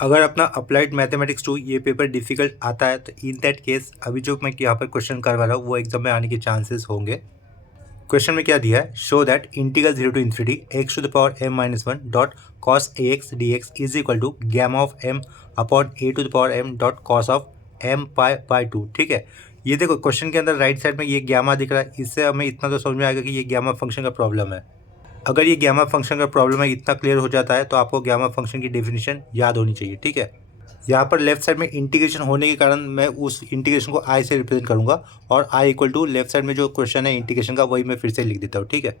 अगर अपना applied mathematics 2 ये पेपर डिफिकल्ट आता है तो इन दैट केस अभी जो मैं यहाँ पर क्वेश्चन करवा रहा हूँ वो एग्जाम में आने के चांसेस होंगे। क्वेश्चन में क्या दिया है, show that integral 0 to infinity x to the power m minus one dot cos a x d x is equal to gamma of m upon a to the power m dot cos of m pi by two. ठीक है, ये देखो question के अंदर right side में ये gamma दिख रहा है, इससे हमें इतना तो समझ में आएगा कि ये गैमा फंक्शन का प्रॉब्लम है। अगर ये गैमा फंक्शन का प्रॉब्लम है इतना क्लियर हो जाता है तो आपको गैमा फंक्शन की डेफिनेशन याद होनी चाहिए। ठीक है, यहाँ पर लेफ्ट साइड में इंटीग्रेशन होने के कारण मैं उस इंटीग्रेशन को आई से रिप्रेजेंट करूंगा और I equal to left side में जो क्वेश्चन है इंटीग्रेशन का वही मैं फिर से लिख देता हूँ। ठीक है,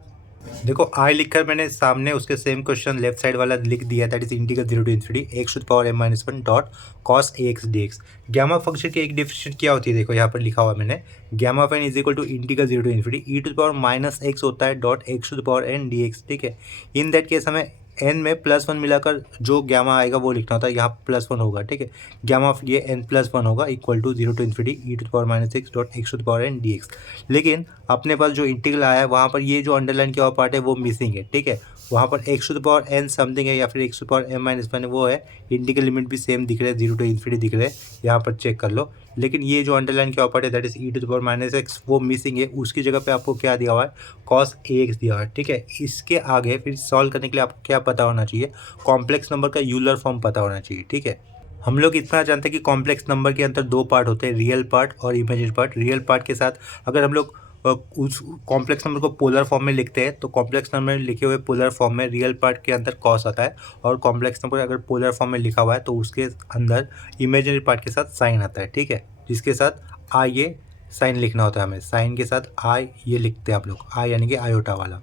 देखो आई लिखकर मैंने सामने उसके सेम क्वेश्चन लेफ्ट साइड वाला लिख दिया, that is integral 0 to infinity x to the power m minus one dot cos a x d x. Gamma function की एक डेफिनेशन क्या होती है, देखो यहाँ पर लिखा हुआ मैंने, gamma of n is equal to integral 0 to infinity e to the power minus x होता है dot x to the power n d x. ठीक है, इन दैट केस हमें एन में +1 मिलाकर जो गैमा आएगा वो लिखना होता है, यहाँ +1 होगा। ठीक है, गैमा ऑफ ये n+1 होगा equal to 0 to infinity e to the power minus x dot x to the power n d x. लेकिन अपने पास जो इंटीग्रल आया है वहाँ पर ये जो अंडरलाइन किया हुआ पार्ट है वो मिसिंग है। ठीक है, वहाँ पर x to the power n something है या फिर x to the power m minus one वो है, इंटीग्रल लिमिट भी सेम दिख रहे हैं, 0 टू इन्फिनिटी दिख रहे हैं, यहाँ पर चेक कर लो। लेकिन ये जो अंडरलाइन किया हुआ पार्ट है that is e to the power minus x वो मिसिंग है, उसकी जगह पे आपको क्या दिया हुआ है, कॉस ए एक्स दिया हुआ है। ठीक है, इसके आगे फिर सॉल्व करने के लिए आपको क्या पता होना चाहिए, कॉम्प्लेक्स नंबर का यूलर फॉर्म पता होना चाहिए। ठीक है, हम लोग इतना जानते हैं कि कॉम्प्लेक्स नंबर के अंदर दो पार्ट होते हैं, रियल पार्ट और इमेजिनरी पार्ट। रियल पार्ट के साथ अगर हम लोग उस कॉम्प्लेक्स नंबर को पोलर फॉर्म में लिखते हैं तो कॉम्प्लेक्स नंबर लिखे हुए पोलर फॉर्म में रियल पार्ट के अंदर कॉस आता है, और कॉम्प्लेक्स नंबर अगर पोलर फॉर्म में लिखा हुआ है तो उसके अंदर इमेजिनरी पार्ट के साथ साइन आता है। ठीक है, जिसके साथ आई ये साइन लिखना होता है हमें, साइन के साथ आई ये लिखते हैं आप लोग, आई यानी कि आयोटा वाला।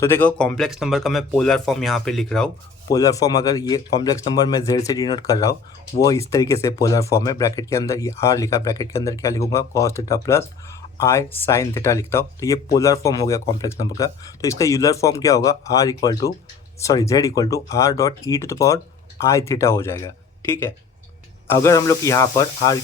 तो देखो कॉम्प्लेक्स नंबर का मैं पोलर फॉर्म यहाँ पे लिख रहा हूँ। पोलर फॉर्म अगर ये कॉम्प्लेक्स नंबर मैं जेड से डिनोट कर रहा हूँ वो इस तरीके से पोलर फॉर्म है, ब्रैकेट के अंदर ये आर लिखा, ब्रैकेट के अंदर क्या लिखूंगा, cos theta plus i sine theta लिखता हूँ। तो ये पोलर फॉर्म हो गया कॉम्प्लेक्स नंबर का। तो इसका यूलर फॉर्म क्या होगा, r equal to z equal to r dot e to the power i theta हो जाएगा। ठीक है, अगर हम लोग यहाँ पर आर,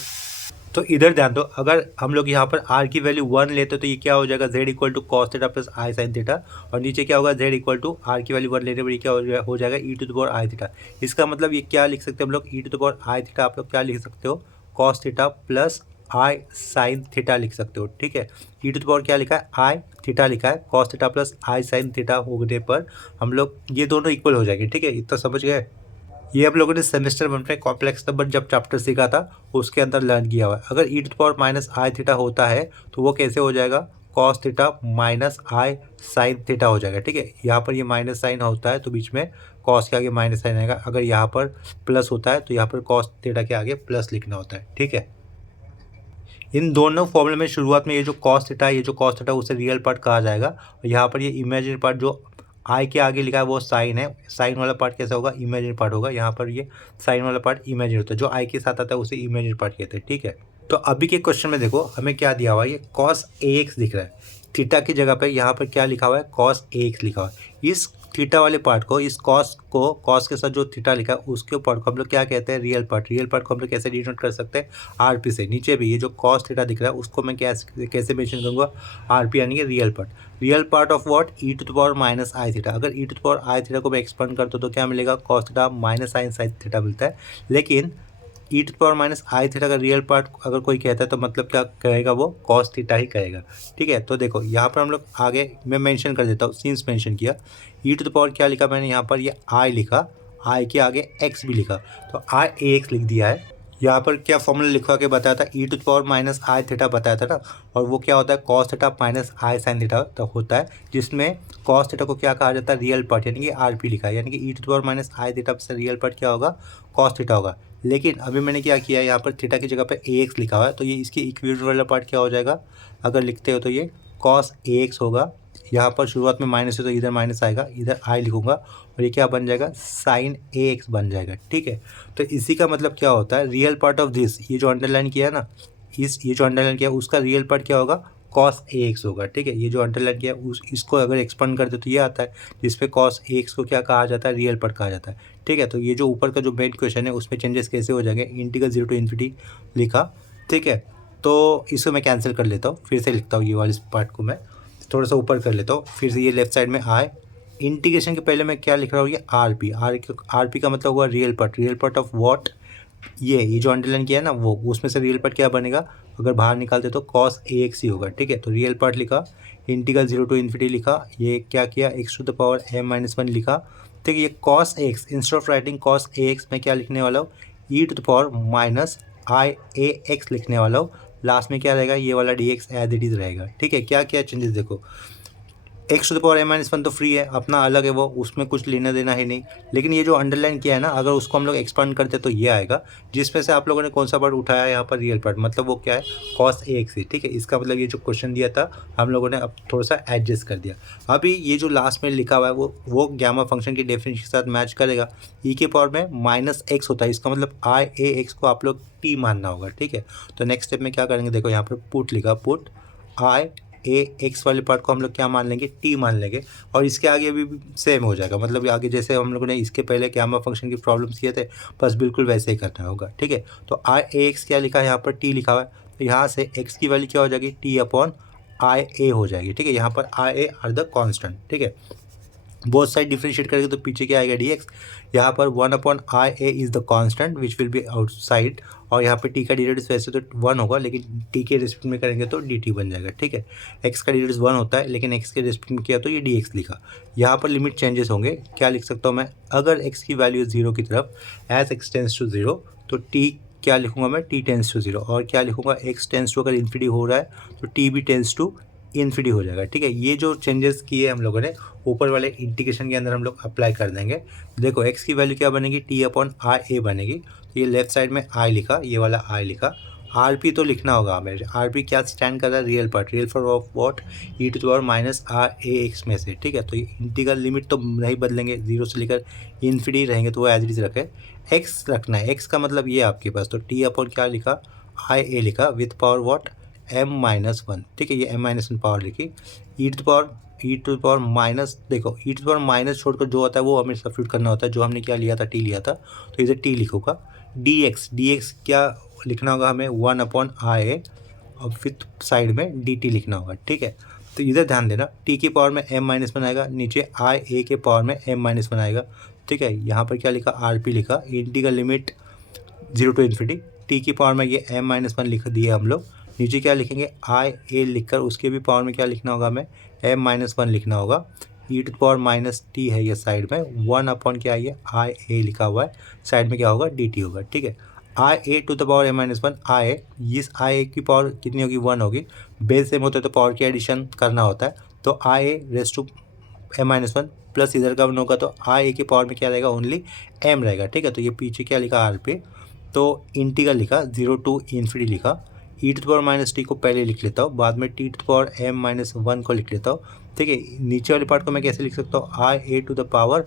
तो इधर ध्यान दो, अगर हम लोग यहाँ पर आर की वैल्यू 1 लेते तो ये क्या हो जाएगा, Z equal to cos theta plus i sine theta, और नीचे क्या होगा, जेड इक्वल टू आर की वैल्यू 1 लेने पर ये क्या हो जाएगा, e to the power i theta. इसका मतलब ये क्या लिख सकते हैं हम लोग, e to the power i theta आप लोग क्या लिख सकते हो, cos theta plus i sine theta लिख सकते हो। ठीक है, ई टू द पावर क्या लिखा है, आई थीटा लिखा है, cos theta plus i sine theta होने पर हम लोग ये दोनों इक्वल हो जाएंगे। ठीक है, इतना समझ गए। ये आप लोगों ने सेमेस्टर वन में कॉम्प्लेक्स नंबर जब चैप्टर सीखा था उसके अंदर लर्न किया हुआ है। अगर e to the power minus i theta होता है तो वो कैसे हो जाएगा, cos theta minus i sine theta हो जाएगा। ठीक है, यहाँ पर ये माइनस साइन होता है तो बीच में कॉस के आगे माइनस साइन आएगा, अगर यहाँ पर प्लस होता है तो यहाँ पर कॉस थीटा के आगे प्लस लिखना होता है। ठीक है, इन दोनों फॉर्मूले में शुरुआत में ये जो कॉस थीटा, ये जो कॉस थीटा उसे रियल पार्ट कहा जाएगा, और यहाँ पर ये इमेजिनरी पार्ट जो आई के आगे लिखा है वो साइन है, साइन वाला पार्ट कैसा होगा, इमेजिनरी पार्ट होगा। यहाँ पर ये साइन वाला पार्ट इमेजिनरी होता है, जो आई के साथ आता है उसे इमेजिनरी पार्ट कहते हैं। ठीक है, तो अभी के क्वेश्चन में देखो हमें क्या दिया हुआ है, ये कॉस ए एक्स दिख रहा है, थीटा की जगह पे यहाँ पर क्या लिखा हुआ है, कॉस ए एक्स लिखा हुआ है। इस थीटा वाले पार्ट को, इस कॉस के साथ जो थीटा लिखा है उसके पार्ट को हम लोग क्या कहते हैं, रियल पार्ट। रियल पार्ट को हम लोग कैसे डिनोट कर सकते हैं, आरपी से। नीचे भी ये जो कॉस थीटा दिख रहा है उसको मैं कैसे मेंशन करूँगा, आरपी यानी कि real part. Real part of what, e to the power minus i theta. अगर e to the power i theta को मैं एक्सपेंड करता हूँ तो क्या मिलेगा, cos theta minus sine sine theta मिलता है। लेकिन e to the power minus i theta का रियल पार्ट अगर कोई कहता है तो मतलब क्या कहेगा, वो कॉस थीटा ही कहेगा। ठीक है, तो देखो यहाँ पर हम लोग आगे मैं मेंशन कर देता हूँ, सिंस मेंशन किया, ई टू द पावर क्या लिखा मैंने यहाँ पर, ये आई लिखा, आई के आगे एक्स भी लिखा, तो आई ए एक्स लिख दिया है। यहाँ पर क्या फॉर्मूला लिखवा के बताया था, e to the power minus i theta बताया था ना, और वो क्या होता है, cos theta minus i sine theta तब होता है, जिसमें कॉस थीटा को क्या कहा जाता है, रियल पार्ट, यानी कि आरपी लिखा है, यानी कि e to the power minus i theta से रियल पार्ट क्या होगा, कॉस थीटा होगा। लेकिन अभी मैंने क्या किया, यहाँ पर थीटा की जगह पे ए एक्स लिखा हुआ है, तो ये इसकी इक्विवेलेंट वाला पार्ट क्या हो जाएगा, अगर लिखते हो तो ये कॉस ए एक्स होगा। यहाँ पर शुरुआत में माइनस है तो इधर माइनस आएगा, इधर आई लिखूंगा, और ये क्या बन जाएगा, साइन ए एक्स बन जाएगा। ठीक है, तो इसी का मतलब क्या होता है, रियल पार्ट ऑफ दिस, ये जो अंडरलाइन किया है ना, ये जो अंडरलाइन किया उसका रियल पार्ट क्या होगा, कॉस ए एक्स होगा। ठीक है, ये जो अंडरलाइन किया इसको अगर एक्सपेंड कर दे तो ये आता है, जिसपे कॉस ए एक्स को क्या कहा जाता है, रियल पार्ट कहा जाता है। ठीक है, तो ये जो ऊपर का जो मेन क्वेश्चन है उसमें चेंजेस कैसे हो जाएंगे, इंटीग्रल 0 टू इन्फिनिटी लिखा। ठीक है, तो इसको मैं कैंसिल कर लेता हूँ, फिर से लिखता हूँ, ये वाले पार्ट को मैं थोड़ा सा ऊपर कर लेता हूँ, फिर से ये लेफ्ट साइड में आए इंटीग्रेशन के पहले मैं क्या लिख रहा हूँ, ये आर पी का मतलब हुआ रियल पार्ट ऑफ व्हाट, ये जो अंडरलाइन किया है ना वो, उसमें से रियल पार्ट क्या बनेगा, अगर बाहर निकालते तो cos ax ही होगा, ठीक है। तो रियल पार्ट लिखा, इंटीग्रल 0 टू इन्फिनिटी लिखा, ये क्या किया x to the power m-1 लिखा, ठीक है। ये cos ax, instead of writing cos ax मैं क्या लिखने वाला हूँ, e to the power minus i a x लिखने वाला हूँ। लास्ट में क्या रहेगा, ये वाला dx एज इट इज़ रहेगा, ठीक है। क्या क्या चेंजेस देखो, x to the power m-1 तो फ्री है, अपना अलग है वो, उसमें कुछ लेना देना ही नहीं। लेकिन ये जो अंडरलाइन किया है ना, अगर उसको हम लोग एक्सपांड करते तो ये आएगा, जिसमें से आप लोगों ने कौन सा पार्ट उठाया है यहाँ पर, रियल पार्ट, मतलब वो क्या है, cos ax ही, ठीक है। इसका मतलब ये जो क्वेश्चन दिया था हम लोगों ने अब थोड़ा सा एडजस्ट कर दिया। अभी ये जो लास्ट में लिखा हुआ है वो गामा फंक्शन की डेफिनेशन के साथ मैच करेगा। ई के पावर में माइनस एक्स होता है, इसका मतलब आई ए एक्स को आप लोग टी मानना होगा, ठीक है। तो नेक्स्ट स्टेप में क्या करेंगे, देखो यहाँ पर पुट लिखा, पुट आई ए एक्स वाले पार्ट को हम लोग क्या मान लेंगे, टी मान लेंगे। और इसके आगे भी सेम हो जाएगा, मतलब आगे जैसे हम लोगों ने इसके पहले गामा फंक्शन की प्रॉब्लम्स किए थे, बस बिल्कुल वैसे ही करना होगा, ठीक है। तो आई ए एक्स क्या लिखा है, यहाँ पर टी लिखा हुआ है, तो यहाँ से एक्स की वैल्यू क्या हो जाएगी, टी अपॉन आई ए हो जाएगी, ठीक है। यहाँ पर आई ए आर द कॉन्स्टेंट, ठीक है। बोथ साइड डिफ्रेंशिएट करेंगे तो पीछे क्या आएगा, डी एक्स। यहाँ पर 1 upon i A is the constant which will be outside, और यहाँ पे टी का डेरिवेटिव वैसे तो 1 होगा, लेकिन टी के रिस्पेक्ट में करेंगे तो डी टी बन जाएगा, ठीक है। एक्स का डेरिवेटिव 1 होता है, लेकिन एक्स के रिस्पेक्ट में किया तो ये डी एक्स लिखा। यहाँ पर लिमिट चेंजेस होंगे, क्या लिख सकता हूँ मैं, अगर एक्स की वैल्यू 0 की तरफ, एज एक्स टेंस टू 0, तो टी क्या लिखूंगा मैं, टी टेंस टू 0, और क्या लिखूंगा, एक्स टेंस टू अगर इन्फिनिटी हो रहा है तो टी भी टेंस टू इन्फिनिटी हो जाएगा, ठीक है। ये जो चेंजेस किए हम लोगों ने ऊपर वाले इंटीग्रेशन के अंदर हम लोग अप्लाई कर देंगे। देखो एक्स की वैल्यू क्या बनेगी, टी अपॉन आई ए बनेगी, तो ये लेफ्ट साइड में आई लिखा, ये वाला आई लिखा। आर पी तो लिखना होगा हमें, आर पी क्या स्टैंड कर रहा है, real part of what, e to the power minus r a x में से, ठीक है। तो ये इंटीग्रल लिमिट तो नहीं बदलेंगे, 0 से लेकर इन्फिनिटी रहेंगे, तो वो एज इट इज रखे। एक्स रखना है, एक्स का मतलब ये आपके पास, तो टी अपॉन क्या लिखा, आई ए लिखा, विथ पावर वॉट, m-1, ठीक है। ये m-1 पावर लिखी, ई टू द पावर माइनस, देखो ई टू द पावर माइनस छोड़कर जो होता है वो हमें सब्स्टिट्यूट करना होता है, जो हमने क्या लिया था, टी लिया था, तो इधर टी लिखूंगा। डी एक्स क्या लिखना होगा हमें, 1 अपॉन आई ए, और फिफ्थ साइड में डी टी लिखना होगा, ठीक है। तो इधर ध्यान देना, टी की पावर में m- बनाएगा, नीचे आई ए के पावर में m- बनाएगा, ठीक है। यहाँ पर क्या लिखा, आर पी लिखा, integral limit 0 to infinity, t की पावर में ये m-1 लिख दिए हम लोग, नीचे क्या लिखेंगे, आई ए लिखकर उसके भी पावर में क्या लिखना होगा हमें, m-1 लिखना होगा। ई टू पावर माइनस टी है ये साइड में, 1 अपॉन क्या है, आई ए लिखा हुआ है, साइड में क्या होगा, डी टी होगा, ठीक है। आई a to the power m-1 आई ए, इस आई ए की पावर कितनी होगी, 1 होगी। बेस सेम होता है तो पावर की एडिशन करना होता है, तो आई ए रेस टू m-1 प्लस इधर का 1 होगा, तो आई ए की पावर में क्या रहेगा, ओनली m रहेगा, ठीक है। तो ये पीछे क्या लिखा, आर पे, तो इंटीग्रल लिखा, 0 टू इन्फिनिटी लिखा। E to the power minus t को पहले लिख लेता हूँ, बाद में T to the power m-1 को लिख लेता हूँ, ठीक है। नीचे वाले पार्ट को मैं कैसे लिख सकता हूँ, आई a to the power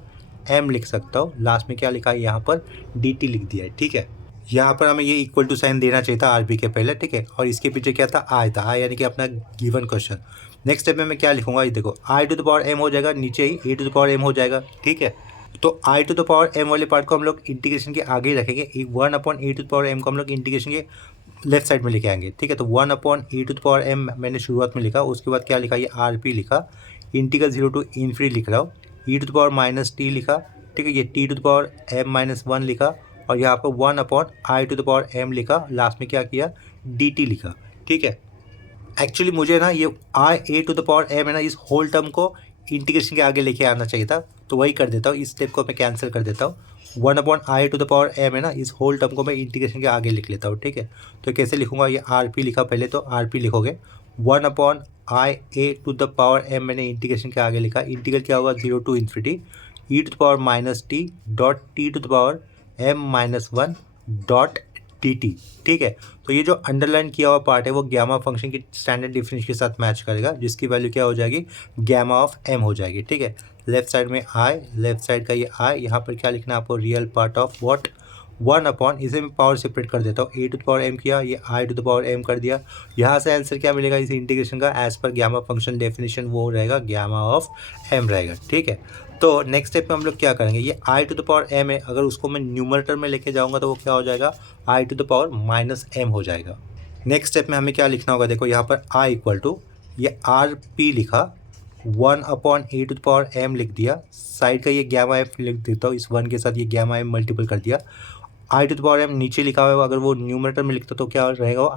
m लिख सकता हूँ, लास्ट में क्या लिखा है, यहाँ पर डी टी लिख दिया है, ठीक है। यहाँ पर हमें ये इक्वल टू साइन देना चाहिए था आर बी के पहले, ठीक है। और इसके पीछे क्या था, आई था, आई यानी कि अपना गिवन क्वेश्चन। नेक्स्ट स्टेप में मैं क्या लिखूंगा, ये देखो, i to the power m हो जाएगा, नीचे ही a to the power m हो जाएगा, ठीक है। तो i to the power m वाले पार्ट को हम लोग इंटीग्रेशन के आगे ही रखेंगे, 1 upon a to the power m को हम लोग इंटीग्रेशन के लेफ्ट साइड में लेके आएंगे, ठीक है। तो 1 upon a to the power m मैंने शुरुआत में लिखा, उसके बाद क्या लिखा, ये आर पी लिखा, इंटीग्रल 0 टू इन्फिनिटी लिख रहा हूँ, e to the power minus t लिखा, ठीक है। ये T to the power m-1 लिखा, और यहाँ पर 1 upon i to the power m लिखा, लास्ट में क्या किया, डी टी लिखा, ठीक है। एक्चुअली मुझे ना ये आई a to the power m है ना, इस होल टर्म को इंटीग्रेशन के आगे लेके आना चाहिए था, तो वही कर देता हूँ, इस स्टेप को मैं कैंसिल कर देता हूँ। 1 upon i to the power m है ना, इस होल टर्म को मैं इंटीग्रेशन के आगे लिख लेता हूँ, ठीक है। तो कैसे लिखूंगा, ये आर पी लिखा पहले, तो आर पी लिखोगे, 1 upon i a to the power m मैंने इंटीग्रेशन के आगे लिखा, इंटीग्रल क्या होगा, 0 to infinity, e to the power minus t dot t to the power m-1 dot d t, ठीक है। तो ये जो अंडरलाइन किया हुआ पार्ट है वो गामा फंक्शन की स्टैंडर्ड डिफरेंस के साथ मैच करेगा, जिसकी वैल्यू क्या हो जाएगी, गामा ऑफ m हो जाएगी, ठीक है। लेफ्ट साइड में आई, लेफ्ट साइड का ये आई, यहाँ पर क्या लिखना है आपको, real part of what, 1 upon, इसे मैं पावर सेपरेट कर देता हूँ, ए टू द पावर m किया, ये आई टू द पावर m कर दिया। यहाँ से आंसर क्या मिलेगा इस इंटीग्रेशन का, as per gamma function definition वो रहेगा, गामा ऑफ m रहेगा, ठीक है। तो नेक्स्ट स्टेप में हम लोग क्या करेंगे, ये आई टू द पावर m है, अगर उसको मैं न्यूमरेटर में लेके जाऊँगा तो वो क्या हो जाएगा, i to the power minus m हो जाएगा। नेक्स्ट स्टेप में हमें क्या लिखना होगा, देखो यहाँ पर i इक्वल टू, ये आर पी लिखा, 1/a⁴m लिख दिया, साइड का ये गैमा एफ लिख देता हूँ, इस 1 के साथ ये गैमा एम मल्टीपल कर दिया। i⁴m नीचे लिखा हुआ है, अगर वो न्यूमरेटर में लिखता तो क्या रहेगा, वो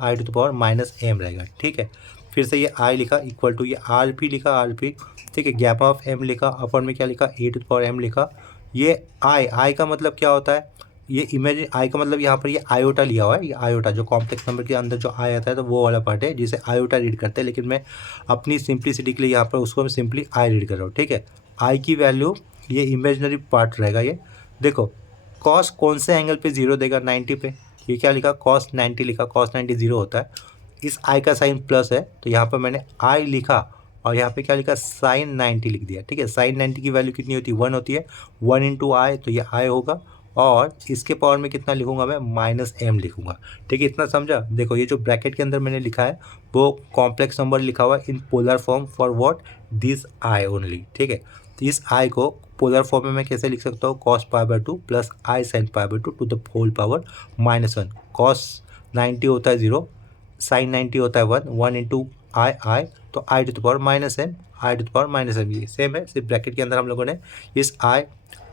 i⁻m रहेगा। ठीक है, फिर से ये i लिखा इक्वल टू ये rp लिखा, rp ठीक है, गैमा ऑफ m लिखा, अपन में क्या लिखा, a⁴m लिखा। ये i का मतलब क्या होता है, ये इमेज i का मतलब यहाँ पर ये आयोटा लिया हुआ है, ये आयोटा जो कॉम्प्लेक्स नंबर के अंदर जो i आता है तो वो वाला पार्ट है जिसे आयोटा रीड करते हैं, लेकिन मैं अपनी सिंप्लिसिटी के लिए यहाँ पर उसको मैं सिंपली i रीड कर रहा हूँ। ठीक है, i की वैल्यू ये इमेजनरी पार्ट रहेगा। ये देखो कॉस कौन से एंगल पे 0 देगा, 90 पे, ये क्या लिखा, cos 90 लिखा, cos 90 0 होता है। इस i का साइन प्लस है तो यहाँ पर मैंने i लिखा और यहाँ पे क्या लिखा, sin 90 लिख दिया। ठीक है, sin 90 की वैल्यू कितनी होती है, 1 होती है, 1 इंटू आई तो ये i होगा, और इसके पावर में कितना लिखूंगा मैं, -m लिखूंगा। ठीक है, इतना समझा। देखो ये जो ब्रैकेट के अंदर मैंने लिखा है वो कॉम्प्लेक्स नंबर लिखा हुआ है in polar form for what, this i only. ठीक है, तो इस i को पोलर फॉर्म में मैं कैसे लिख सकता हूँ, cos π/2 plus i sin π/2 to the whole power -1। cos 90 होता है 0, sin 90 होता है 1, 1 इंटू आई तो i⁻m, i⁻m ये सेम है, सिर्फ ब्रैकेट के अंदर हम लोगों ने इस i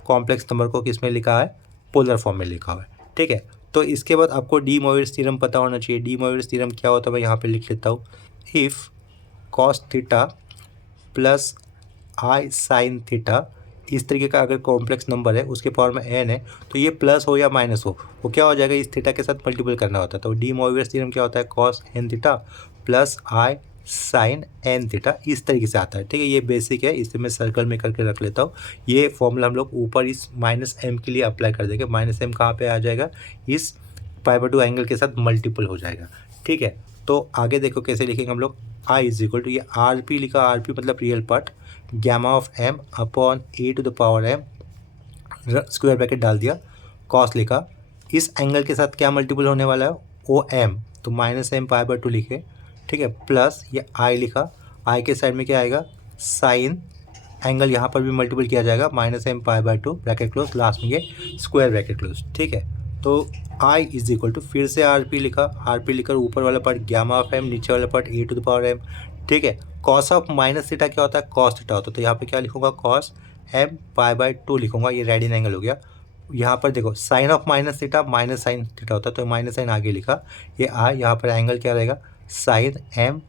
कॉम्प्लेक्स नंबर को किस में लिखा है, पोलर फॉर्म में लिखा हुआ है। ठीक है, तो इसके बाद आपको डी मोइरस थ्योरम पता होना चाहिए। डी मोइरस थ्योरम क्या होता है, मैं यहाँ पे लिख लेता हूँ, if cos theta plus i sine theta, इस तरीके का अगर कॉम्प्लेक्स नंबर है उसके पावर में n है तो ये प्लस हो या माइनस हो, वो क्या हो जाएगा, इस थीटा के साथ मल्टीपल करना होता है। तो डी मोइरस थ्योरम क्या होता है, cos n theta plus i sign n theta, इस तरीके से आता है। ठीक है, ये बेसिक है, इसे मैं सर्कल में करके रख लेता हूँ। ये फॉर्मूला हम लोग ऊपर इस -m के लिए अप्लाई कर देंगे। -m कहाँ पे आ जाएगा, इस π/2 एंगल के साथ मल्टीपल हो जाएगा। ठीक है, तो आगे देखो कैसे लिखेंगे हम लोग, i इज इक्वल टू ये rp लिखा, rp मतलब real part, gamma of m upon a⁻m square bracket डाल दिया, कॉस लिखा, इस एंगल के साथ क्या मल्टीपल होने वाला है, OM, तो -m π/2 लिखे। ठीक है, प्लस ये i लिखा, i के साइड में क्या आएगा, साइन एंगल यहाँ पर भी मल्टीपल किया जाएगा, -m π/2 ब्रैकेट क्लोज, लास्ट में ये स्क्वायर ब्रैकेट क्लोज। ठीक है, तो i इज इक्वल टू फिर से rp लिखा, rp लिखकर ऊपर वाला पार्ट गैमा ऑफ m, नीचे वाला पार्ट a⁻m। ठीक है, कॉस ऑफ माइनस थीटा क्या होता है, कॉस थीटा होता है, तो यहाँ पे क्या लिखूंगा, cos m π/2 लिखूंगा, ये रेडियन एंगल हो गया। यहाँ पर देखो sine of minus theta minus sine theta होता है, तो माइनस साइन आगे लिखा, ये आई, यहाँ पर एंगल क्या रहेगा, साइन m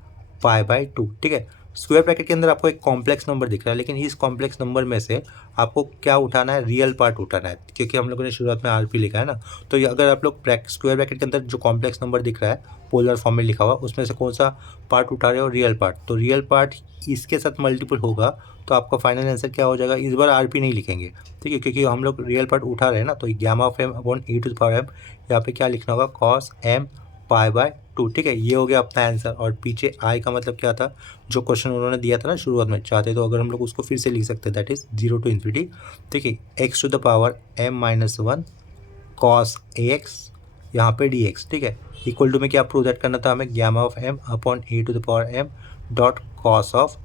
π/2। ठीक है, स्क्वायर ब्रैकेट के अंदर आपको एक कॉम्प्लेक्स नंबर दिख रहा है, लेकिन इस कॉम्प्लेक्स नंबर में से आपको क्या उठाना है, रियल पार्ट उठाना है, क्योंकि हम लोगों ने शुरुआत में आरपी लिखा है ना। तो ये अगर आप लोग स्क्वायर ब्रैकेट के अंदर जो कॉम्प्लेक्स नंबर दिख रहा है पोलर फॉर्म में लिखा हुआ, उसमें से कौन सा पार्ट उठा रहे हो, रियल पार्ट, तो रियल पार्ट इसके साथ मल्टीपल होगा तो आपका फाइनल आंसर क्या हो जाएगा, इस बार आरपी नहीं लिखेंगे। ठीक है, क्योंकि हम लोग रियल पार्ट उठा रहे हैं ना, तो gamma of m upon a⁻m, यहाँ पे क्या लिखना होगा, cos m π/2। ठीक है, ये हो गया अपना आंसर। और पीछे i का मतलब क्या था, जो क्वेश्चन उन्होंने दिया था ना शुरुआत में, चाहते तो अगर हम लोग उसको फिर से लिख सकते हैं, दैट इज 0 to ∞। ठीक है, x⁻m-1 cos ax, यहाँ पे dx। ठीक है, इक्वल टू में क्या प्रूव दैट करना था हमें, gamma of m upon a⁻m dot cos of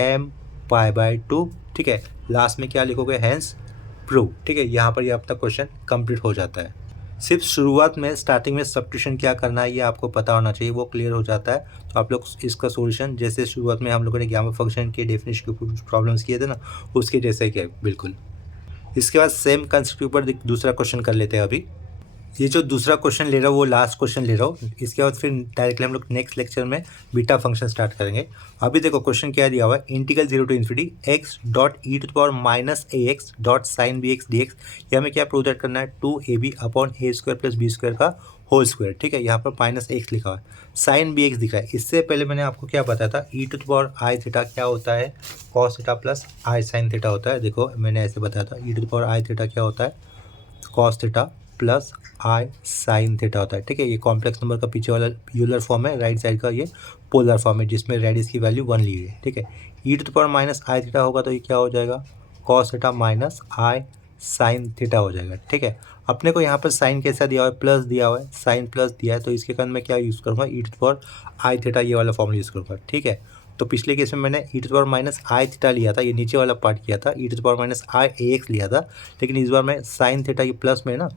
m π/2। ठीक है, लास्ट में क्या लिखोगे, हैंस प्रूव। ठीक है, यहाँ पर ये अपना क्वेश्चन कंप्लीट हो जाता है। सिर्फ शुरुआत में स्टार्टिंग में सब्स्टिट्यूशन क्या करना है ये आपको पता होना चाहिए, वो क्लियर हो जाता है। तो आप लोग इसका सॉल्यूशन जैसे शुरुआत में हम लोगों ने गैमा फंक्शन के डेफिनेशन के प्रॉब्लम्स किए थे ना, उसके जैसे किया बिल्कुल। इसके बाद सेम कंसेप्ट के ऊपर दूसरा क्वेश्चन कर लेते हैं। अभी ये जो दूसरा क्वेश्चन ले रहा हूँ वो लास्ट क्वेश्चन ले रहा हूँ, इसके बाद फिर डायरेक्टली हम लोग नेक्स्ट लेक्चर में बीटा फंक्शन स्टार्ट करेंगे। अभी देखो क्वेश्चन क्या दिया हुआ है, integral 0 to ∞ x.e⁻−ax dot sine bx dx, ये हमें क्या प्रूव दैट करना है, 2ab upon a² plus b² का होल स्क्वायर। ठीक है, यहाँ पर -x लिखा है, साइन bx दिख रहा है। इससे पहले मैंने आपको क्या बताया था, e⁻i थीटा क्या होता है, cos theta plus i sign theta होता है। देखो मैंने ऐसे बताया था, e⁻i थीटा क्या होता है, cos theta plus i sign theta होता है। ठीक है, ये कॉम्प्लेक्स नंबर का पीछे वाला यूलर फॉर्म है, राइट साइड का ये पोलर फॉर्म है जिसमें रेडियस की वैल्यू 1 ली है। ठीक है, e⁻i थीटा होगा तो ये क्या हो जाएगा, cos theta minus i sign theta हो जाएगा। ठीक है, अपने को यहाँ पर साइन कैसा दिया हुआ है, प्लस दिया हुआ है, साइन प्लस दिया है, तो इसके कारण मैं क्या यूज़ करूँगा, e⁻i थीटा ये वाला फॉर्मूला यूज़ करूँगा। ठीक है, तो पिछले केस में मैंने e⁻−i थीटा लिया था, ये नीचे वाला पार्ट किया था, e⁻−i ax लिया था, लेकिन इस बार मैं साइन थीटा ये प्लस में ना,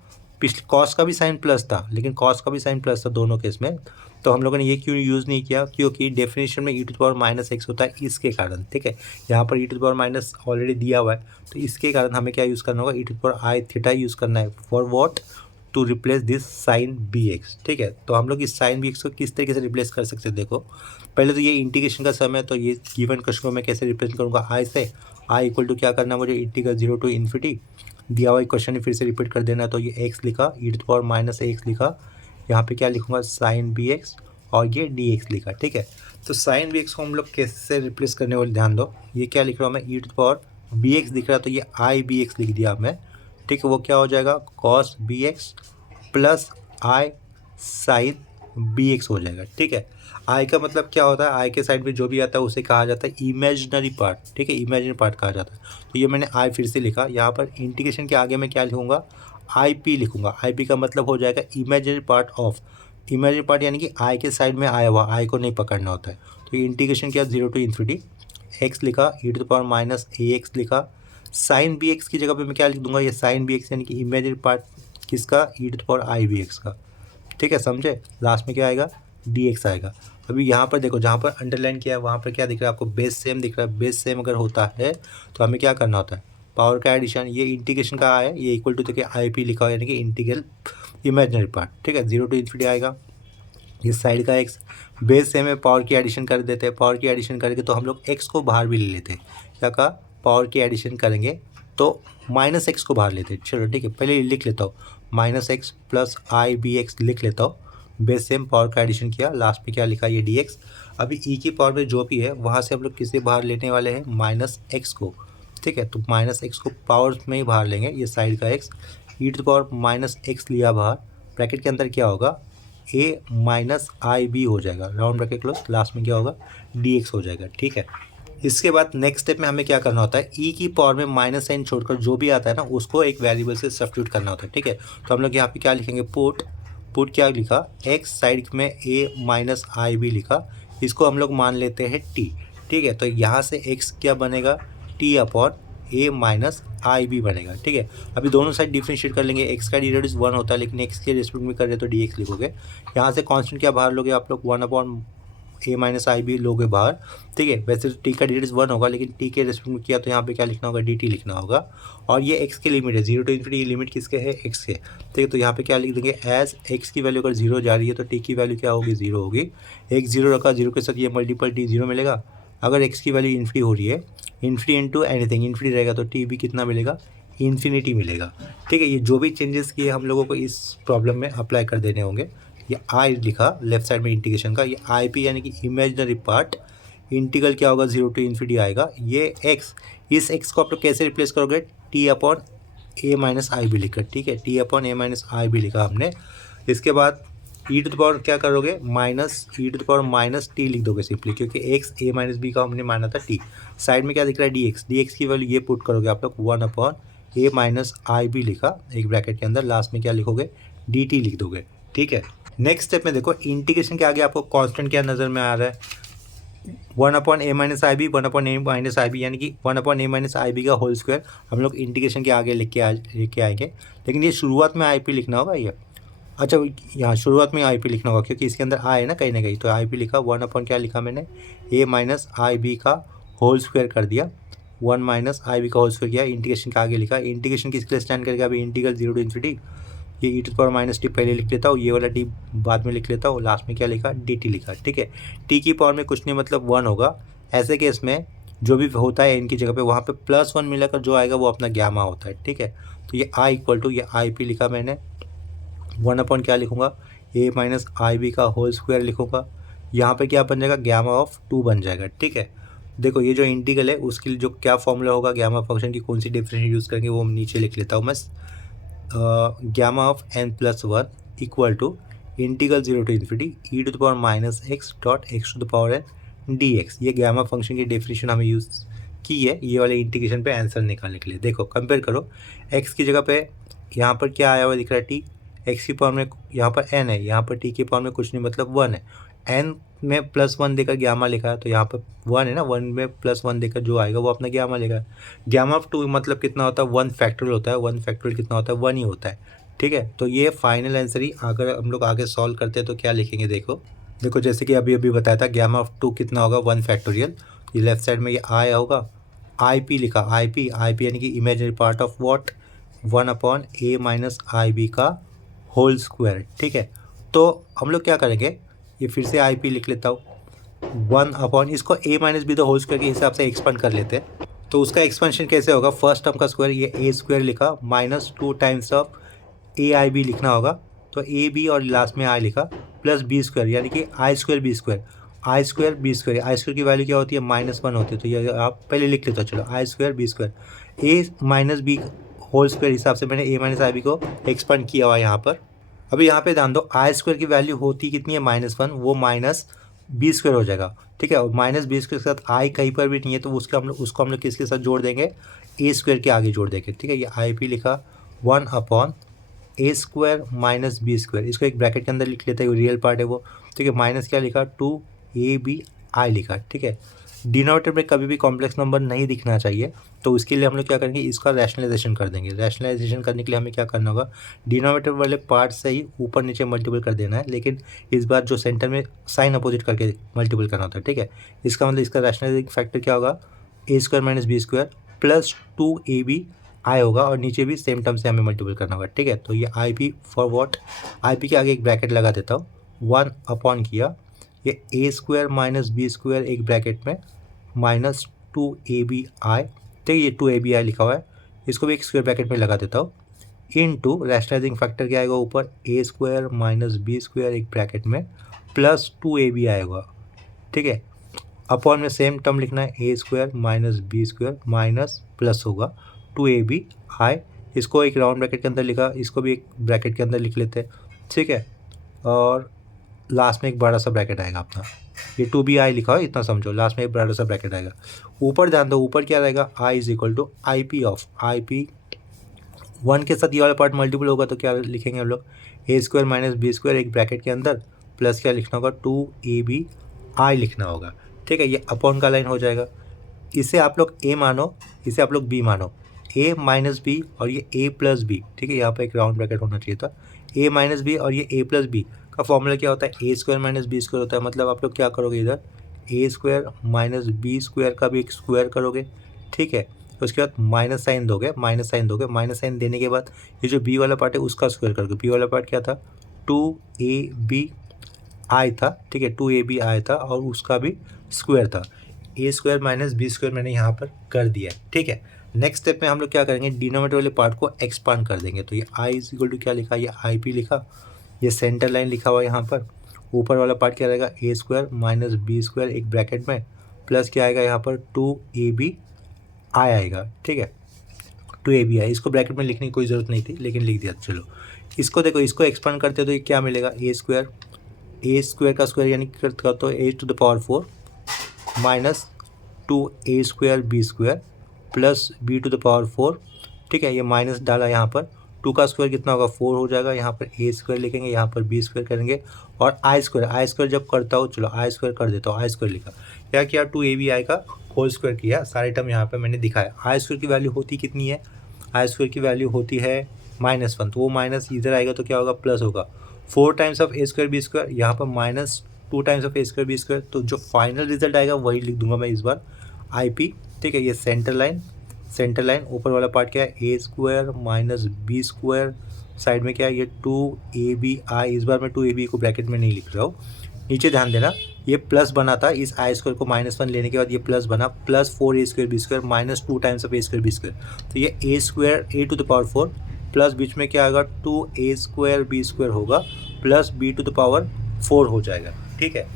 पिछले कॉस का भी साइन प्लस था, लेकिन कॉस का भी साइन प्लस था दोनों केस में, तो हम लोगों ने ये क्यों यूज़ नहीं किया, क्योंकि डेफिनेशन में e⁻x होता है इसके कारण, ठीक है। यहाँ पर e⁻ ऑलरेडी दिया हुआ है, तो इसके कारण हमें क्या यूज़ करना होगा, ei यूज़ करना है। For what? To replace this sine bx, ठीक है। तो हम लोग इस साइन bx को किस तरीके से रिप्लेस कर सकते हैं, देखो पहले तो ये इंटीग्रेशन का सम है, तो ये गिवन क्वेश्चन को मैं कैसे रिप्लेस करूँगा, आई से। आई इक्वल टू क्या करना है मुझे, इंटीग्रल 0 टू इन्फिनिटी दिया हुआ क्वेश्चन फिर से रिपीट कर देना। तो ये x लिखा, e⁻x लिखा, यहाँ पे क्या लिखूंगा साइन bx, और ये dx लिखा, ठीक है। तो साइन bx को हम लोग कैसे रिप्लेस करने वाले, ध्यान दो, ये क्या लिख रहा हूँ मैं, e⁻bx दिख रहा है, तो ये आई bx लिख दिया मैं, ठीक है। वो क्या हो जाएगा, cos bx plus i sign bx हो जाएगा, ठीक है। आई का मतलब क्या होता है, आई के साइड में जो भी आता है उसे कहा जाता है इमेजिनरी पार्ट, ठीक है, इमेजिनरी पार्ट कहा जाता है। तो ये मैंने आई फिर से लिखा, यहाँ पर इंटीग्रेशन के आगे मैं क्या लिखूंगा, आई पी लिखूंगा। आई पी का मतलब हो जाएगा imaginary part of, imaginary part यानी कि आई के साइड में आया हुआ, आई को नहीं पकड़ना होता है। तो ये इंटीग्रेशन क्या, 0 टू इन्फिनिटी एक्स लिखा, e⁻−ax लिखा, साइन bx की जगह पे मैं क्या लिख दूंगा, ये साइन bx यानी कि इमेजिनरी पार्ट किसका, e⁻ibx का, ठीक है, समझे। लास्ट में क्या आएगा, dx आएगा। अभी यहाँ पर देखो, जहाँ पर अंडरलाइन किया है वहाँ पर क्या दिख रहा है आपको, बेस सेम दिख रहा है। बेस सेम अगर होता है तो हमें क्या करना होता है, पावर का एडिशन, ये इंटीग्रेशन का है, ये इक्वल टू देखिए आई पी लिखा हुआ यानी कि इंटीग्रल इमेजिनरी पार्ट, ठीक है, 0 टू इन्फिनिटी आएगा। इस साइड का x, बेस सेम है, पावर की एडिशन कर देते हैं। पावर की एडिशन करेंगे तो हम लोग x को बाहर भी ले लेते हैं, क्या कहा, पावर की एडिशन करेंगे तो -x को बाहर लेते हैं। चलो ठीक है, पहले लिख लेता हूँ, -x प्लस आई बी एक्स लिख लेता हूँ। बेस सेम, पावर का एडिशन किया, लास्ट में क्या लिखा, ये dx। अभी e की पावर में जो भी है वहाँ से हम लोग किसे बाहर लेने वाले हैं, -x को, ठीक है। तो -x को पावर में ही बाहर लेंगे, ये साइड का x, e⁻−x लिया बाहर, ब्रैकेट के अंदर क्या होगा, a-ib हो जाएगा, राउंड ब्रैकेट क्लोज, लास्ट में क्या होगा, dx हो जाएगा, ठीक है। इसके बाद नेक्स्ट स्टेप में हमें क्या करना होता है, e की पावर में माइनस साइन छोड़कर जो भी आता है ना उसको एक वेरिएबल से सब्स्टिट्यूट करना होता है, ठीक है। तो हम लोग यहाँ पे क्या लिखेंगे, पुट क्या लिखा, x साइड में a-ib लिखा, इसको हम लोग मान लेते हैं t, ठीक है। तो यहाँ से x क्या बनेगा, t अपॉन a-ib बनेगा, ठीक है। अभी दोनों साइड डिफ्रेंशिएट कर लेंगे, x का डेरिवेटिव 1 होता है लेकिन x के रेस्पेक्ट में कर रहे तो dx लिखोगे। यहाँ से कांस्टेंट क्या बाहर लोगे आप लोग, 1 अपॉन a-ib लोगे बाहर, ठीक है। वैसे तो t का डेरिवेटिव 1 होगा लेकिन t के रेस्पेक्ट में किया तो यहाँ पे क्या लिखना होगा, dt लिखना होगा। और ये x की लिमिट है, 0 टू इन्फिनिटी लिमिट किसके है, x के, ठीक है। तो यहाँ पे क्या लिख देंगे, एज x की वैल्यू अगर 0 जा रही है तो t की वैल्यू क्या होगी, 0 होगी। एक 0 रखा, 0 के साथ ये मल्टीपल t 0 मिलेगा। अगर x की वैल्यू इन्फिनिटी हो रही है, इन्फिनिटी इंटू एनीथिंग इन्फिनिटी रहेगा तो t भी कितना मिलेगा, इन्फिनिटी मिलेगा, ठीक है। ये जो भी चेंजेस किए हम लोगों को इस प्रॉब्लम में अप्लाई कर देने होंगे। ये आई लिखा लेफ्ट साइड में इंटीग्रेशन का, ये आई पी यानी कि इमेजिनरी पार्ट, इंटीग्रल क्या होगा, 0 टू इन्फिनिटी आएगा। ये x, इस x को आप लोग कैसे रिप्लेस करोगे, t अपॉन a-ib लिखकर, ठीक है, t अपॉन a-ib लिखा हमने। इसके बाद e टू द पावर क्या करोगे, e⁻t लिख दोगे सिंपली, क्योंकि x a-b का हमने माना था t। साइड में क्या दिख रहा है, dx की वैल्यू ये पुट करोगे आप लोग, 1 अपॉन a-ib लिखा एक ब्रैकेट के अंदर, लास्ट में क्या लिखोगे, dt लिख दोगे, ठीक है। नेक्स्ट स्टेप में देखो, इंटीग्रेशन के आगे आपको कांस्टेंट क्या नज़र में आ रहा है, 1 अपॉन a-ib, 1 अपॉन a-ib यानी कि 1 अपॉन a-ib का होल स्क्वायर हम लोग इंटीग्रेशन के आगे लेके आएंगे। लेकिन ये शुरुआत में आई लिखना होगा, ये अच्छा, यहाँ शुरुआत में आई लिखना होगा क्योंकि इसके अंदर आ है ना कहीं ना कहीं, तो आई लिखा, 1 अपॉन क्या लिखा मैंने, a-ib का होल स्क्वायर कर दिया, 1 - का होल स्क्वायर किया, इंटीग्रेशन के आगे लिखा। इंटीग्रेशन किसके लिए स्टैंड करेगा, अभी इंटीग्रल 0 टू इन्फिनिटी, ये e⁻t पहले लिख लेता हूँ, ये वाला t बाद में लिख लेता हूँ, लास्ट में क्या लिखा, dt लिखा, ठीक है। t की पावर में कुछ नहीं मतलब 1 होगा। ऐसे केस में जो भी होता है इनकी जगह पे वहाँ पे +1 मिलाकर जो आएगा वो अपना गैमा होता है, ठीक है। तो ये i इक्वल टू, ये आई पी लिखा मैंने, 1 अपॉन क्या लिखूँगा, a-ib का होल स्क्वायर लिखूँगा, यहाँ पे क्या बन जाएगा, गैमा ऑफ 2 बन जाएगा, ठीक है। देखो ये जो इंटीग्रल है उसके लिए जो क्या फॉर्मूला होगा, गैमा फंक्शन की कौन सी डिफरेंशिएट यूज़ करेंगे वो हम नीचे लिख लेता हूँ मैं, gamma of n+1 equal to integral 0 to infinity e⁻x dot x to the power n dx। ये गैमा फंक्शन की डेफिनेशन हमें यूज़ की है ये वाले इंटीग्रेशन पे आंसर निकालने के लिए। देखो कंपेयर करो, x की जगह पे यहाँ पर क्या आया हुआ दिख रहा है, t, x की पावर में यहाँ पर n है, यहाँ पर t की पावर में कुछ नहीं मतलब 1 है, n में +1 देकर गैमा लिखा है तो यहाँ पर 1 है ना, 1 में +1 देकर जो आएगा वो अपना गैमा लिखा है। गैमा ऑफ 2 मतलब कितना होता है, 1 फैक्टोरियल होता है, 1 फैक्टोरियल कितना होता है, 1 ही होता है, ठीक है। तो ये फाइनल आंसर ही अगर हम लोग आगे सॉल्व करते हैं तो क्या लिखेंगे, देखो देखो जैसे कि अभी अभी बताया था गैमा ऑफ 2 कितना होगा 1 फैक्टोरियल। ये लेफ्ट साइड में ये आया होगा, आई पी लिखा, आई पी यानी कि imaginary part of what 1/a minus I B का होल स्क्वायर। ठीक है, तो हम लोग क्या करेंगे, ये फिर से आई पी लिख लेता हूँ, 1/, इसको a minus B the whole square के हिसाब से एक्सपांड कर लेते हैं। तो उसका एक्सपेंशन कैसे होगा, फर्स्ट टर्म का स्क्वायर ये a स्क्वायर लिखा minus 2 times of A I B लिखना होगा, तो ए बी और लास्ट में आई लिखा प्लस बी स्क्वायर यानी कि आई स्क्वायर बी स्क्वायर, आई स्क्वायर बी स्क्वायर, आई स्क्वायर की वैल्यू क्या होती है -1 होती है, तो ये आप पहले लिख लेते हो। चलो आई स्क्वायर बी स्क्वायर, ए माइनस बी होल स्क्वायर हिसाब से मैंने ए माइनस आई बी को एक्सपांड किया हुआ है यहाँ पर। अभी यहाँ पे ध्यान दो, आई स्क्वायर की वैल्यू होती कितनी है -1, वो माइनस बी स्क्वायर हो जाएगा। ठीक है, और माइनस बी स्क्वायर के साथ आई कहीं पर भी नहीं है, तो उसको हम लोग किसके साथ जोड़ देंगे, ए स्क्वायर के आगे जोड़ देंगे। ठीक है, ये आई पी लिखा 1/a square minus b square, इसको एक ब्रैकेट के अंदर लिख लेते हैं, रियल पार्ट है वो। ठीक है, माइनस क्या लिखा 2ab लिखा। ठीक है, डिनोमिनेटर में कभी भी कॉम्प्लेक्स नंबर नहीं दिखना चाहिए, तो उसके लिए हम लोग क्या करेंगे, इसका रैशनलाइजेशन कर देंगे। रैशनलाइजेशन करने के लिए हमें क्या करना होगा, डिनोमिनेटर वाले पार्ट से ही ऊपर नीचे मल्टीपल कर देना है, लेकिन इस बार जो सेंटर में साइन अपोजिट करके मल्टीपल करना होता है। ठीक है, इसका मतलब इसका रैशनलाइजिंग फैक्टर क्या होगा, a square minus b square plus 2ab i होगा, और नीचे भी सेम टर्म से हमें मल्टीपल करना होगा। ठीक है, तो ये I P for what, I P के आगे एक ब्रैकेट लगा देता हूँ, 1 किया, ये a square minus b square एक ब्रैकेट में माइनस 2ab आई। ठीक है, ये 2ab लिखा हुआ है, इसको भी एक स्क्वायर ब्रैकेट में लगा देता हूँ, इन टू रैशनलाइजिंग फैक्टर क्या आएगा ऊपर, ए स्क्वायर माइनस बी स्क्वायर एक ब्रैकेट में प्लस 2ab आएगा। ठीक है, अपॉन में सेम टर्म लिखना है, a square minus b square minus plus होगा 2ab आई, इसको एक राउंड ब्रैकेट के अंदर लिखा, इसको भी एक ब्रैकेट के अंदर लिख लेते हैं। ठीक है, और लास्ट में एक बड़ा सा ब्रैकेट आएगा अपना, ये 2bi लिखा है इतना समझो, लास्ट में एक बड़ा सा ब्रैकेट आएगा। ऊपर ध्यान दो, ऊपर क्या रहेगा, i is equal to I P of, I P 1 के साथ ये वाला पार्ट मल्टीपल होगा तो क्या लिखेंगे हम लोग, ए स्क्वायर माइनस बी स्क्वायर एक ब्रैकेट के अंदर प्लस क्या लिखना होगा, 2ab लिखना होगा। ठीक है, ये अपॉन का लाइन हो जाएगा, इसे आप लोग a मानो, इसे आप लोग b मानो, a माइनस बी और ये a प्लस बी। ठीक है, यहाँ पर एक राउंड ब्रैकेट होना चाहिए था, a माइनस बी और ये a प्लस बी का फॉर्मूला क्या होता है, a square minus b square होता है। मतलब आप लोग क्या करोगे, इधर ए स्क्वायर माइनस बी स्क्वायर का भी एक स्क्वायर करोगे। ठीक है, उसके बाद माइनस साइन दोगे, माइनस साइन देने के बाद ये जो बी वाला पार्ट है उसका स्क्वायर करोगे। बी वाला पार्ट क्या था, 2ab आई था। ठीक है, 2ab आई था और उसका भी स्क्वायर था, ए स्क्वायर माइनस बी स्क्वायर मैंने यहाँ पर कर दिया। ठीक है, नेक्स्ट स्टेप में हम लोग क्या करेंगे, डिनोमिनेटर वाले पार्ट को एक्सपांड कर देंगे। तो ये आई इज इक्वल टू क्या लिखा, ये आई पी लिखा, ये सेंटर लाइन लिखा हुआ है यहाँ पर, ऊपर वाला पार्ट क्या रहेगा, ए स्क्वायर माइनस बी स्क्वायर एक ब्रैकेट में प्लस क्या आएगा यहाँ पर 2ab आई आएगा। ठीक है, 2ab आई, इसको ब्रैकेट में लिखने की कोई ज़रूरत नहीं थी लेकिन लिख दिया। चलो इसको देखो, इसको एक्सपांड करते हो तो ये क्या मिलेगा, ए स्क्वायर का स्क्वायर यानी करते हो a to the power 4 minus 2a square B square plus b to the power 4। ठीक है, ये माइनस डाला यहाँ पर, 2 का स्क्वायर कितना होगा 4 हो जाएगा, यहाँ पर ए स्क्वायर लिखेंगे, यहाँ पर बी स्क्वायर करेंगे, और आई स्क्वायर जब करता हो, चलो आई स्क्वायर कर देता हूँ, आई स्क्वायर लिखा, क्या किया 2ab का होल स्क्वायर किया, सारे टर्म यहाँ पर मैंने दिखाया। आई स्क्वायर की वैल्यू होती कितनी है, आई स्क्वायर की वैल्यू होती है -1, तो वो माइनस इधर आएगा तो क्या होगा, प्लस होगा, 4 times of A square B square, यहाँ पर -2 times of A square B square, तो जो फाइनल रिजल्ट आएगा वही लिख दूंगा मैं इस बार, आई पी। ठीक है, ये सेंटर लाइन ऊपर वाला पार्ट क्या है, a square minus b square, side में क्या है, ये 2ab आई, इस बार मैं 2ab को ब्रैकेट में नहीं लिख रहा हूँ। नीचे ध्यान देना, ये प्लस बना था, इस आई स्क्वायर को -1 लेने के बाद ये प्लस बना, plus 4a square B square minus 2 times of A square B square, तो ये a square a to the power 4 plus बीच में क्या आएगा 2a स्क्वायर बी स्क्वायर होगा plus b to the power 4 हो जाएगा। ठीक है,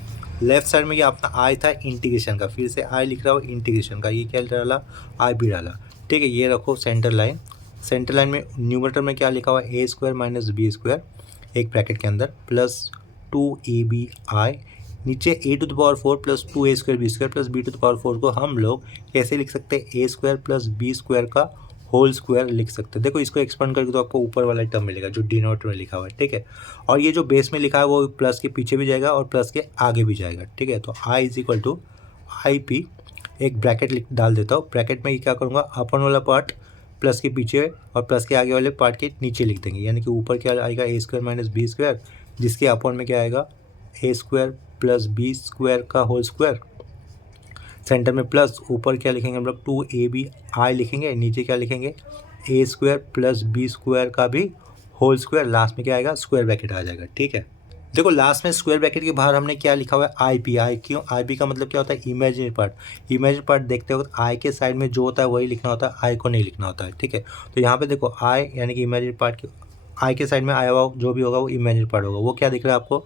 लेफ्ट साइड में ये अपना आई था इंटीग्रेशन का, फिर से आई लिख रहा हूँ इंटीग्रेशन का, ये क्या डाला, आई भी डाला। ठीक है, ये रखो सेंटर लाइन में न्यूमरेटर में क्या लिखा हुआ है, a square minus b square एक ब्रैकेट के अंदर प्लस 2ab आई, नीचे a to the power 4 plus 2a square B square plus b to the power 4 को हम लोग कैसे लिख सकते हैं, a square plus B square का होल स्क्वायर लिख सकते हैं। देखो इसको एक्सपेंड करके तो आपको ऊपर वाला टर्म मिलेगा जो डिनोमिनेटर में लिखा हुआ है। ठीक है, और ये जो बेस में लिखा है वो प्लस के पीछे भी जाएगा और प्लस के आगे भी जाएगा। ठीक है, तो i is equal to I P, एक ब्रैकेट डाल देता हूँ, ब्रैकेट में क्या करूँगा, अपन वाला पार्ट प्लस के पीछे और प्लस के आगे वाले पार्ट के नीचे लिख देंगे, यानी कि ऊपर क्या आएगा, ए स्क्वायर माइनस बी स्क्वायर, जिसके अपन में क्या आएगा, ए स्क्वायर प्लस बी स्क्वायर का होल स्क्वायर, सेंटर में प्लस, ऊपर क्या लिखेंगे हम लोग 2ab लिखेंगे, नीचे क्या लिखेंगे ए स्क्वायर प्लस बी स्क्वायर का भी होल स्क्वायर, लास्ट में क्या आएगा स्क्वायर ब्रैकेट आ जाएगा। ठीक है, देखो लास्ट में स्क्वायर ब्रैकेट के बाहर हमने क्या लिखा हुआ है आई पी। आई क्यों, आई पी का मतलब क्या होता है इमेजिनरी पार्ट। इमेजिनरी पार्ट देखते वक्त आई के साइड में जो होता है वही लिखना होता है, आई को नहीं लिखना होता है। ठीक है, तो यहाँ पे देखो आई यानी कि इमेजिनरी पार्ट की आई के साइड में आया हुआ जो भी होगा वो इमेजिनरी पार्ट होगा। वो क्या दिख रहा है आपको,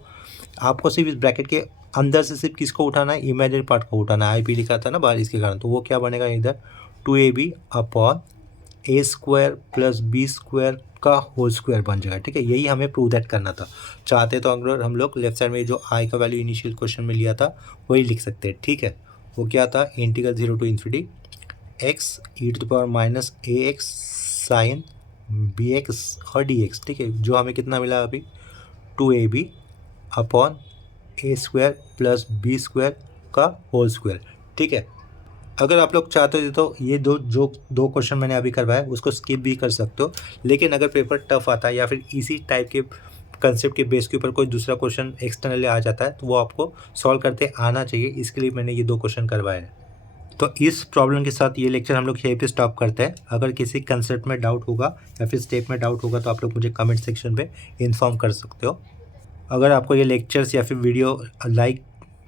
आपको सिर्फ इस ब्रैकेट के अंदर से सिर्फ किसको उठाना है, इमेजिनरी पार्ट को उठाना है। आई पी लिखा था ना बाहर, इसके कारण तो वो क्या बनेगा इधर 2ab upon A square plus B square का होल स्क्वायर बन जाएगा। ठीक है, यही हमें प्रूव दैट करना था। चाहते तो अगर हम लोग लेफ्ट साइड में जो आई का वैल्यू इनिशियल क्वेश्चन में लिया था वही लिख सकते हैं। ठीक है, वो क्या था integral 0 to infinity X E to the power minus A X sine B X और डी एक्स। ठीक है, जो हमें कितना मिला अभी 2ab upon A square plus B square का होल स्क्वायर। ठीक है, अगर आप लोग चाहते हो तो ये दो क्वेश्चन मैंने अभी करवाया उसको स्किप भी कर सकते हो, लेकिन अगर पेपर टफ आता है या फिर इसी टाइप के कंसेप्ट के बेस के ऊपर कोई दूसरा क्वेश्चन एक्सटर्नली आ जाता है तो वो आपको सॉल्व करते आना चाहिए, इसके लिए मैंने ये 2 क्वेश्चन करवाए हैं। तो इस प्रॉब्लम के साथ ये लेक्चर हम लोग यहीं पे स्टॉप करते हैं। अगर किसी कंसेप्ट में डाउट होगा या फिर स्टेप में डाउट होगा तो आप लोग मुझे कमेंट सेक्शन पे इन्फॉर्म कर सकते हो। अगर आपको ये लेक्चर्स या फिर वीडियो लाइक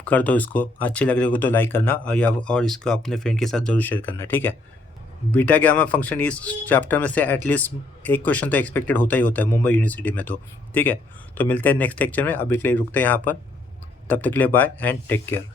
कर दो, इसको अच्छे लग रहे हो तो लाइक करना और इसको अपने फ्रेंड के साथ ज़रूर शेयर करना। ठीक है, बीटा गामा फंक्शन इस चैप्टर में से एटलीस्ट एक क्वेश्चन तो एक्सपेक्टेड होता ही होता है मुंबई यूनिवर्सिटी में तो। ठीक है, तो मिलते हैं नेक्स्ट लेक्चर में, अभी के लिए रुकते हैं यहाँ पर, तब तक के लिए बाय एंड टेक केयर।